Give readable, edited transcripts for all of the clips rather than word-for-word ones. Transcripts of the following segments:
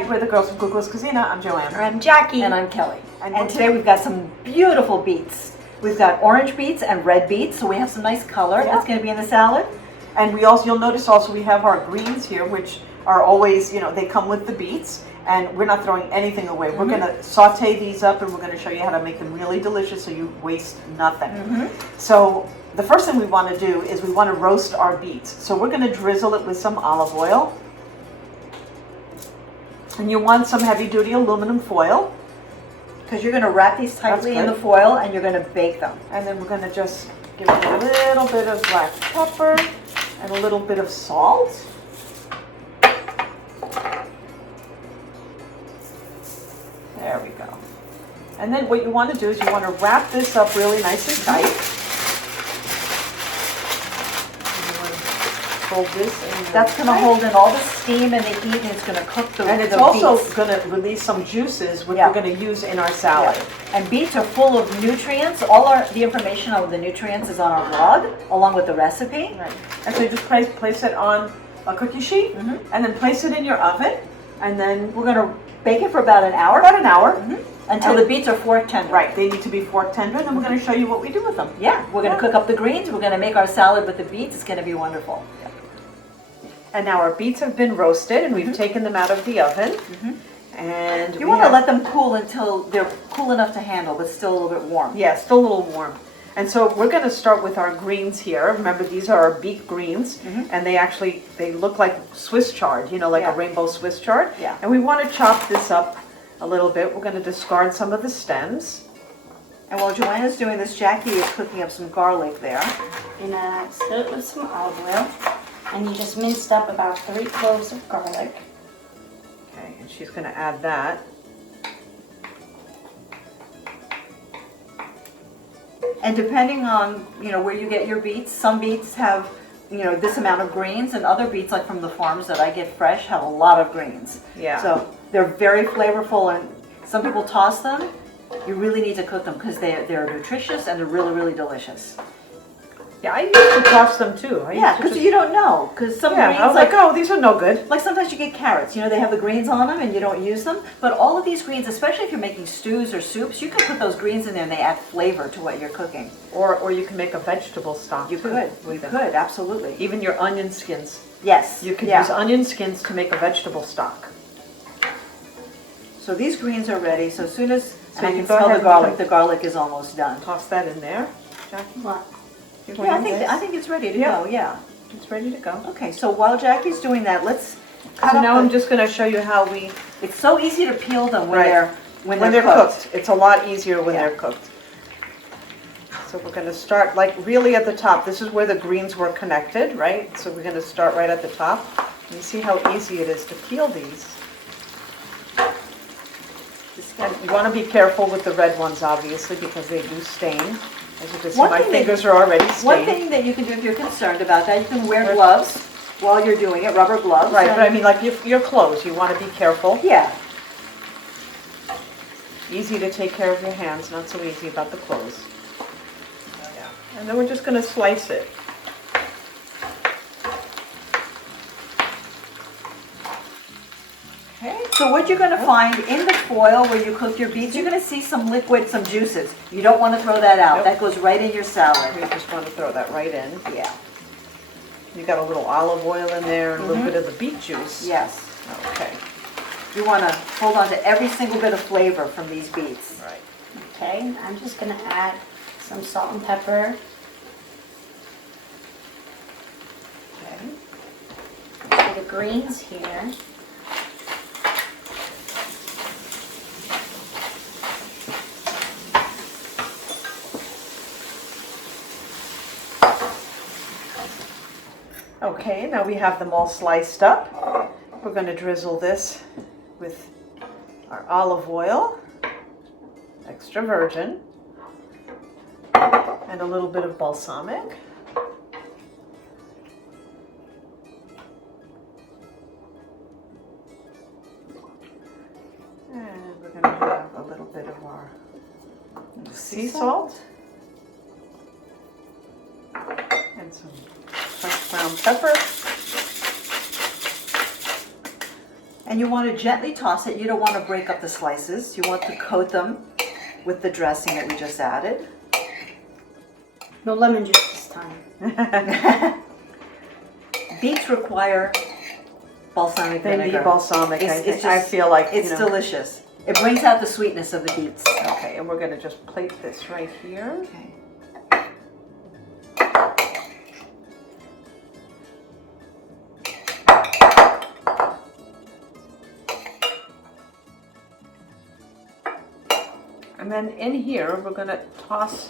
Hi, we're the girls from Cuckoo's Cuisina. I'm Joanne. I'm Jackie. And I'm Kelly. And today we've got some beautiful beets. We've got orange beets and red beets, so we have some nice color. That's going to be in the salad. And you'll notice also we have our greens here, which are always, they come with the beets, and we're not throwing anything away. We're going to saute these up, and we're going to show you how to make them really delicious so you waste nothing. So the first thing we want to do is we want to roast our beets. So we're going to drizzle it with some olive oil. And you want some heavy-duty aluminum foil. Because you're going to wrap these tightly in the foil and you're going to bake them. And then we're going to just give it a little bit of black pepper and a little bit of salt. There we go. And then what you want to do is you want to wrap this up really nice and tight. Hold this in. That's going to hold in all the steam and the heat, and it's going to cook the beets. And it's also going to release some juices, which we're going to use in our salad. Yeah. And beets are full of nutrients. The information on the nutrients is on our blog, along with the recipe. Right. And so you just place it on a cookie sheet, and then place it in your oven, and then we're going to bake it for about an hour. Until the beets are fork tender. Right, they need to be fork tender, and then we're going to show you what we do with them. Yeah, we're going to cook up the greens. We're going to make our salad with the beets. It's going to be wonderful. And now our beets have been roasted, and we've taken them out of the oven. And you want to let them cool until they're cool enough to handle, but still a little bit warm. Yeah, still a little warm. And so we're going to start with our greens here. Remember, these are our beet greens, and they look like Swiss chard, like a rainbow Swiss chard. Yeah. And we want to chop this up a little bit. We're going to discard some of the stems. And while Joanna's doing this, Jackie is cooking up some garlic there. And I set it with some olive oil. And you just minced up about 3 cloves of garlic. Okay, and she's going to add that. And depending on, where you get your beets, some beets have, this amount of greens, and other beets, like from the farms that I get fresh, have a lot of greens. Yeah. So they're very flavorful, and some people toss them. You really need to cook them because they're nutritious and they're really, really delicious. Yeah, I used to toss them too. Because you don't know. Because some greens, I was like, oh, these are no good. Like sometimes you get carrots, they have the greens on them and you don't use them. But all of these greens, especially if you're making stews or soups, you can put those greens in there and they add flavor to what you're cooking. Or you can make a vegetable stock. You could, absolutely. Even your onion skins. Yes. You could use onion skins to make a vegetable stock. So these greens are ready. So as soon as I can go smell ahead the garlic is almost done. Toss that in there, Jackie. What? Yeah, I think it's ready to go. Yeah, it's ready to go. Okay, so while Jackie's doing that, let's cut So now I'm just going to show you how we. It's so easy to peel them when they're cooked. It's a lot easier when they're cooked. So we're going to start really at the top. This is where the greens were connected, right? So we're going to start right at the top. And you see how easy it is to peel these. And you want to be careful with the red ones, obviously, because they do stain. As you can see, my fingers are already stained. One thing that you can do if you're concerned about that, you can wear gloves while you're doing it, rubber gloves. Right, but I mean, your clothes, you want to be careful. Yeah. Easy to take care of your hands, not so easy about the clothes. And then we're just going to slice it. Okay. So what you're going to find in the foil where you cook your beets, you're going to see some liquid, some juices. You don't want to throw that out. That goes right in your salad. We just want to throw that right in. Yeah. You got a little olive oil in there and a little bit of the beet juice. Yes. Okay. You want to hold on to every single bit of flavor from these beets. Right. Okay, I'm just going to add some salt and pepper. Okay. For the greens here. Okay, now we have them all sliced up. We're going to drizzle this with our olive oil, extra virgin, and a little bit of balsamic. And we're going to have a little bit of our sea salt and some fresh ground pepper. And you want to gently toss it. You don't want to break up the slices. You want to coat them with the dressing that we just added. No lemon juice this time. Beets require balsamic They vinegar. need balsamic. I feel like it's delicious. It brings out the sweetness of the beets. Okay, and we're going to just plate this right here. Okay. And then in here, we're going to toss.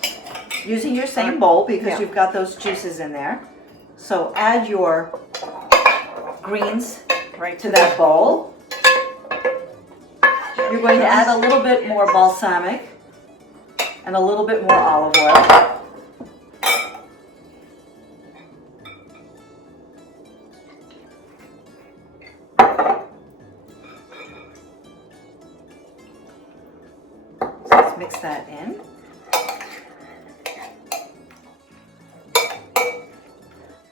Using your same bowl because Yeah. you've got those juices in there. So add your greens Right to that bowl. You're going to add a little bit more balsamic and a little bit more olive oil. So let's mix that in.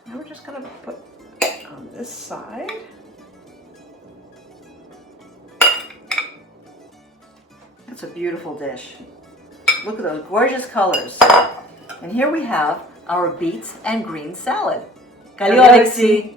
Now we're just going to put on this side. That's a beautiful dish. Look at those gorgeous colors. And here we have our beets and green salad. Kalyoriksi!